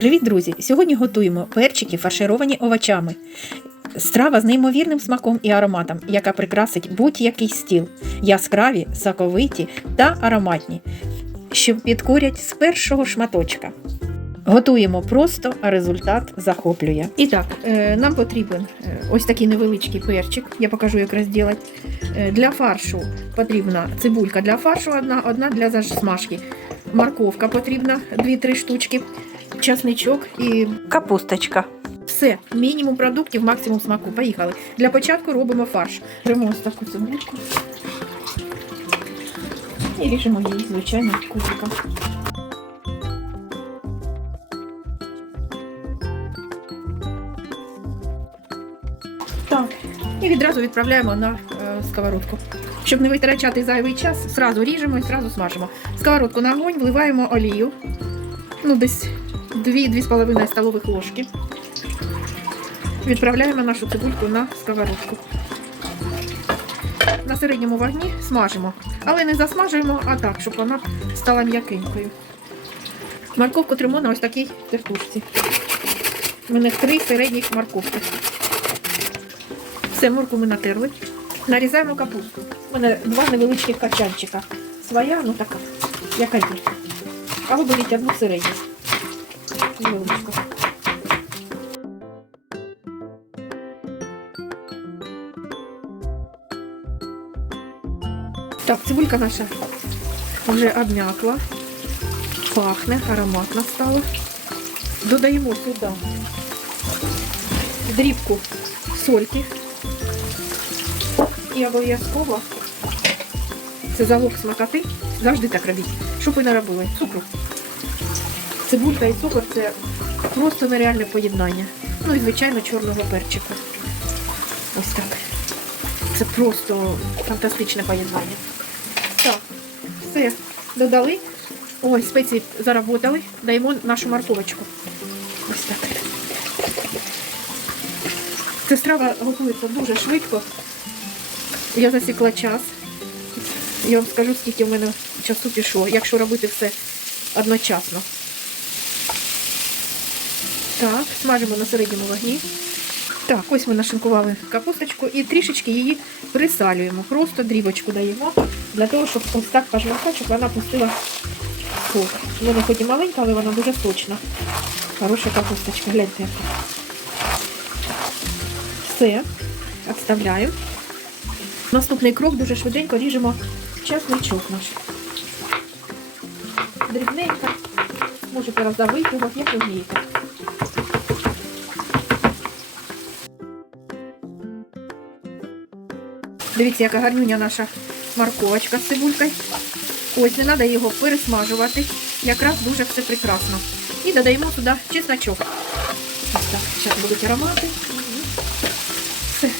Привіт, друзі! Сьогодні готуємо перчики, фаршировані овочами. Страва з неймовірним смаком і ароматом, яка прикрасить будь-який стіл, яскраві, соковиті та ароматні, що підкорять з першого шматочка. Готуємо просто, а результат захоплює. І так, е, нам потрібен е, ось такий невеличкий перчик. Я покажу, як розділити. Е, Для фаршу потрібна цибулька для фаршу, одна, одна для засмажки. Морковка потрібна 2-3 штучки, часничок і Капусточка. все. Мінімум продуктів, максимум смаку. Поїхали. Для початку робимо фарш. Беремо ось таку цибульку і ріжемо її, звичайно, кубиком. Так, і відразу відправляємо на е, сковородку. Щоб не витрачати зайвий час, зразу ріжемо і зразу смажимо. Сковородку на огонь, вливаємо олію. Ну, десь 2-2,5 столових ложки. Відправляємо нашу цибульку на сковородку. На середньому вогні смажимо. Але не засмажуємо, а так, щоб вона стала м'якенькою. Морковку тримо на ось такій тертушці. У мене три середніх морковки. Все, морку ми натерли. Нарізаємо капусту. У мене два невеличких качанчика. Своя, ну така, яка є. Або беріть одну середню. Невеличку. Так, цибулька наша вже обмякла, пахне, ароматно стало. Додаємо сюди дрібку сольки. І обов'язково це залог смакоти. Завжди так робіть. Щоб ви не робили цукру. Цибулька і цукор це просто нереальне поєднання. Ну і звичайно чорного перчику. Ось так. Це просто фантастичне поєднання. Так, все додали. Ой, спеції заработали. Даємо нашу морковочку. Ось так. Ця страва готується дуже швидко. Я засікла час. Я вам скажу, скільки в мене часу пішло, якщо робити все одночасно. Так, смажимо на середньому вогні. Так, ось ми нашинкували капусточку і трішечки її присалюємо. Просто дрібочку даємо для того, щоб ось так пожмакати, щоб вона пустила сок. Вона хоч і маленька, але вона дуже сочна. Хороша капусточка, гляньте. Все, відставляю. Наступний крок дуже швиденько ріжемо чесничок наш. Дрібненько. Можете роздавити його, як ви вмієте. Дивіться, яка гарнюня наша морковочка з цибулькою. Ось, не треба його пересмажувати. Якраз дуже все прекрасно. І додаємо сюди чесночок. Ось так, зараз будуть аромати. Все.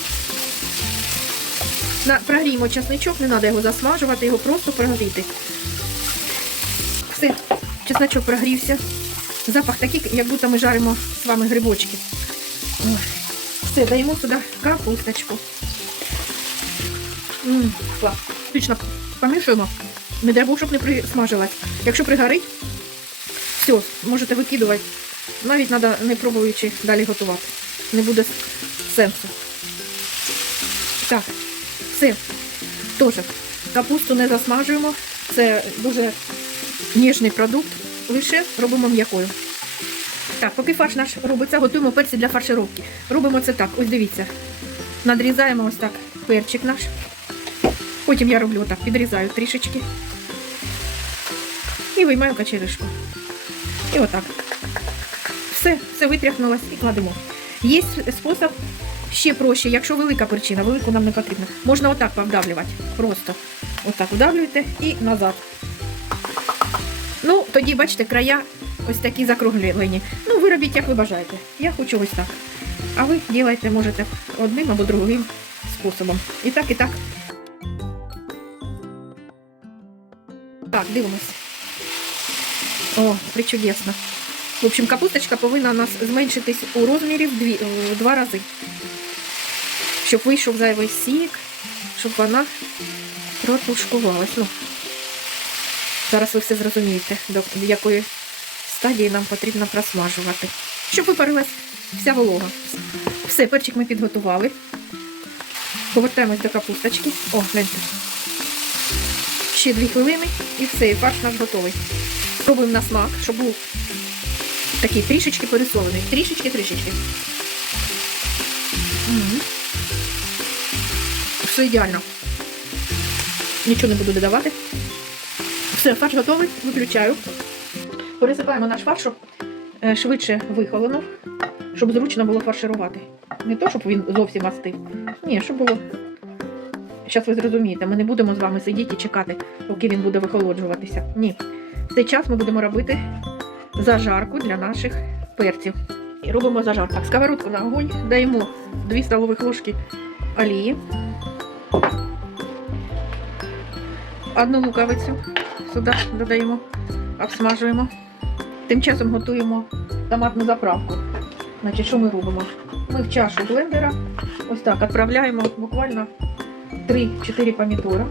Прогріємо чесничок, не треба його засмажувати, його просто прогріти. Все, чесночок прогрівся. Запах такий, як будто ми жаримо з вами грибочки. Все, даємо сюди капусточку. Клас. Отлично помішуємо. Не дай Бог, щоб не присмажилась. Якщо пригорить, все, можете викидувати. Навіть треба не пробуючи далі готувати. Не буде сенсу. Так, все. Теж капусту не засмажуємо. Це дуже ніжний продукт. Лише робимо м'якою. Так, поки фарш наш робиться, готуємо перці для фаршировки. Робимо це так, ось дивіться. Надрізаємо ось так перчик наш. Потім я роблю отак, підрізаю трішечки. І виймаю качеришку. І отак. Все, все витряхнулось і кладемо. Є спосіб ще проще, якщо велика перчина, велику нам не потрібно. Можна отак повдавлювати. Просто отак вдавлюєте і назад. Ну, тоді, бачите, края ось такі закруглені. Ну, ви робіть, як ви бажаєте. Я хочу ось так. А ви ділайте, можете одним або другим способом. І так, і так. Так, дивимось. О, причудесно. В общем, капусточка повинна у нас зменшитись у розмірі в, дві, в два рази. Щоб вийшов зайвий сік, щоб вона протушкувалась. Ну, зараз ви все зрозумієте, до якої стадії нам потрібно просмажувати, щоб випарилась вся волога. Все, перчик ми підготували. Повертаємось до капусточки. О, гляньте. Ще дві хвилини і все, і фарш у нас готовий. Пробуємо на смак, щоб був такий трішечки пересолений. Трішечки-трішечки. Все ідеально. Нічого не буду додавати. Все, фарш готовий, виключаю. Пересипаємо наш фарш, щоб е, швидше вихолонув, щоб зручно було фарширувати. Не то, щоб він зовсім остив. Ні, щоб було. Зараз ви зрозумієте, ми не будемо з вами сидіти і чекати, поки він буде вихолоджуватися. Ні. В цей час ми будемо робити зажарку для наших перців. І робимо зажарку. Так, сковородку на огонь, даємо 2 столових ложки олії. Одну лукавицю сюди додаємо, обсмажуємо. Тим часом готуємо томатну заправку. Значить, що ми робимо? Ми в чашу блендера ось так відправляємо буквально 3-4 помідора.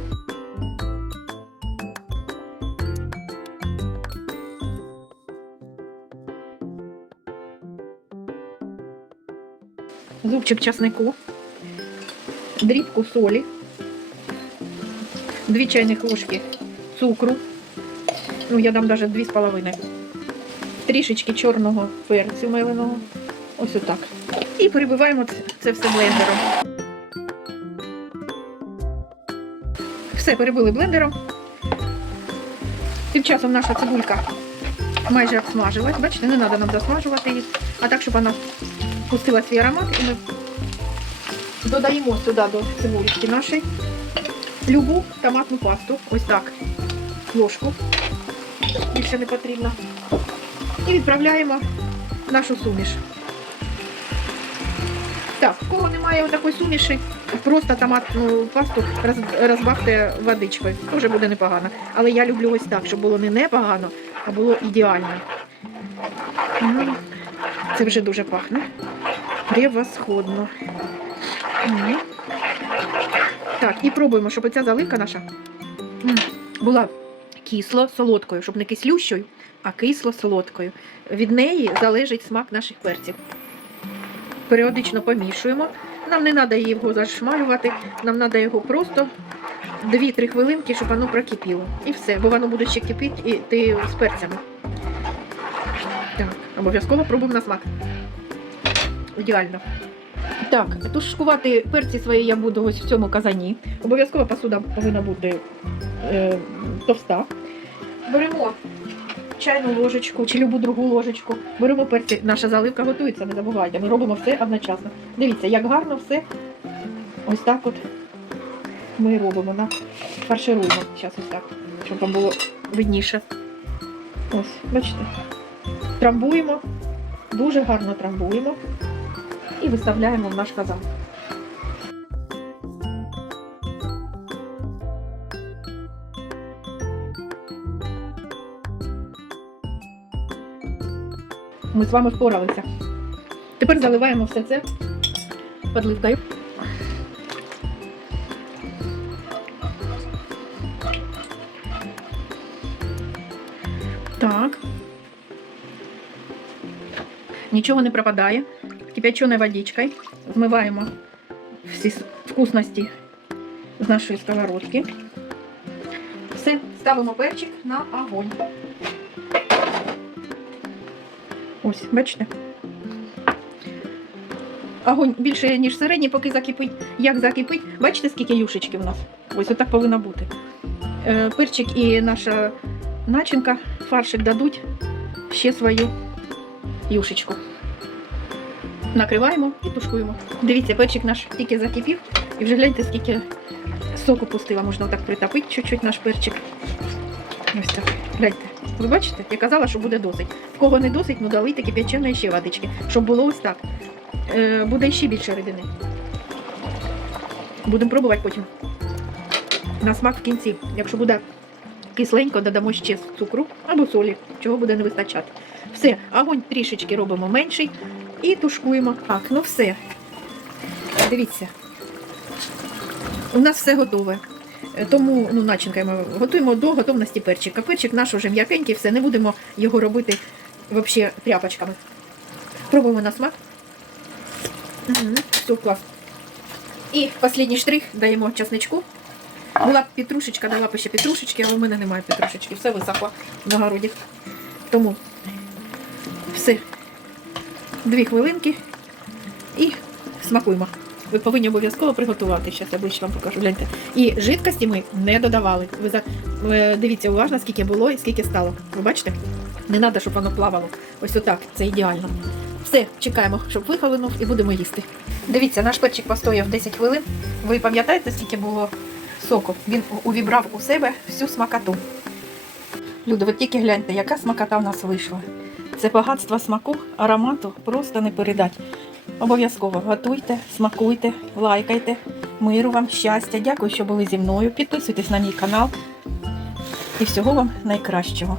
Зубчик часнику, дрібку солі, 2 чайних ложки цукру. Ну, я дам навіть 2,5. Трішечки чорного перцю меленого. Ось отак. І перебиваємо це все блендером. Все перебили блендером. Тим часом наша цибулька майже обсмажилась. Бачите, не треба нам засмажувати її, а так, щоб вона пустила свій аромат. І ми додаємо сюди до цибульки нашої любу томатну пасту. Ось так. Ложку. Більше не потрібно. І відправляємо нашу суміш. Так, в кого немає такої суміші, просто томатну пасту роз- розбавте водичкою. Теж буде непогано. Але я люблю ось так, щоб було не непогано, а було ідеально. Це вже дуже пахне. Превосходно. Так, і пробуємо, щоб оця заливка наша була кисло-солодкою, щоб не кислющою, а кисло-солодкою. Від неї залежить смак наших перців. Періодично помішуємо. Нам не треба його зашмалювати, нам треба його просто 2-3 хвилинки, щоб воно прокипіло. І все, бо воно буде ще кипіти і ти з перцями. Так, обов'язково пробуємо на смак. Ідеально. Так, тушкувати перці свої я буду ось в цьому казані. Обов'язково посуда повинна бути е, товста. Беремо чайну ложечку чи любу другу ложечку. Беремо перці. Наша заливка готується, не забувайте. Ми робимо все одночасно. Дивіться, як гарно все. Ось так от ми робимо. На фаршируємо. Зараз ось так, щоб вам було видніше. Ось, бачите. Трамбуємо, дуже гарно трамбуємо і виставляємо в наш казан. Ми з вами впоралися. Тепер заливаємо все це подливкою. Так. Нічого не пропадає. Кипяченою водичкою змиваємо всі вкусності з нашої сковородки. Все, ставимо перчик на огонь. Ось, бачите? Огонь більше, ніж середній, поки закипить. Як закипить, бачите, скільки юшечки в нас? Ось отак повинно бути. Е, перчик і наша начинка, фаршик дадуть ще свою юшечку. Накриваємо і тушкуємо. Дивіться, перчик наш тільки закипів, і вже гляньте, скільки соку пустила. Можна отак притопити чуть-чуть наш перчик. Ось так. Гляньте. Ви бачите? Я казала, що буде досить. В кого не досить, ну дали долийте кип'яченої ще водички, щоб було ось так. Е, буде ще більше рідини. Будемо пробувати потім. На смак в кінці. Якщо буде кисленько, додамо ще цукру або солі, чого буде не вистачати. Все, огонь трішечки робимо менший і тушкуємо. Так, ну все. Дивіться. У нас все готове. Е, Тому ну, начинка ми готуємо до готовності перчика. Перчик наш уже м'якенький, все, не будемо його робити вообще тряпочками. Пробуємо на смак. Все клас. І останній штрих даємо часничку. Була б петрушечка, дала б ще петрушечки, але в мене немає петрушечки. Все висохло на городі. Тому все. Дві хвилинки і смакуємо. Ви повинні обов'язково приготувати. Зараз я ближче вам покажу. Гляньте. І жидкості ми не додавали. Ви за... дивіться уважно, скільки було і скільки стало. Ви бачите? Не треба, щоб воно плавало. Ось отак, це ідеально. Все, чекаємо, щоб вихолонув і будемо їсти. Дивіться, наш перчик постояв 10 хвилин. Ви пам'ятаєте, скільки було соку? Він увібрав у себе всю смакоту. Люди, ви тільки гляньте, яка смакота в нас вийшла. Це багатство смаку, аромату просто не передать. Обов'язково готуйте, смакуйте, лайкайте. Миру вам, щастя. Дякую, що були зі мною. Підписуйтесь на мій канал. І всього вам найкращого.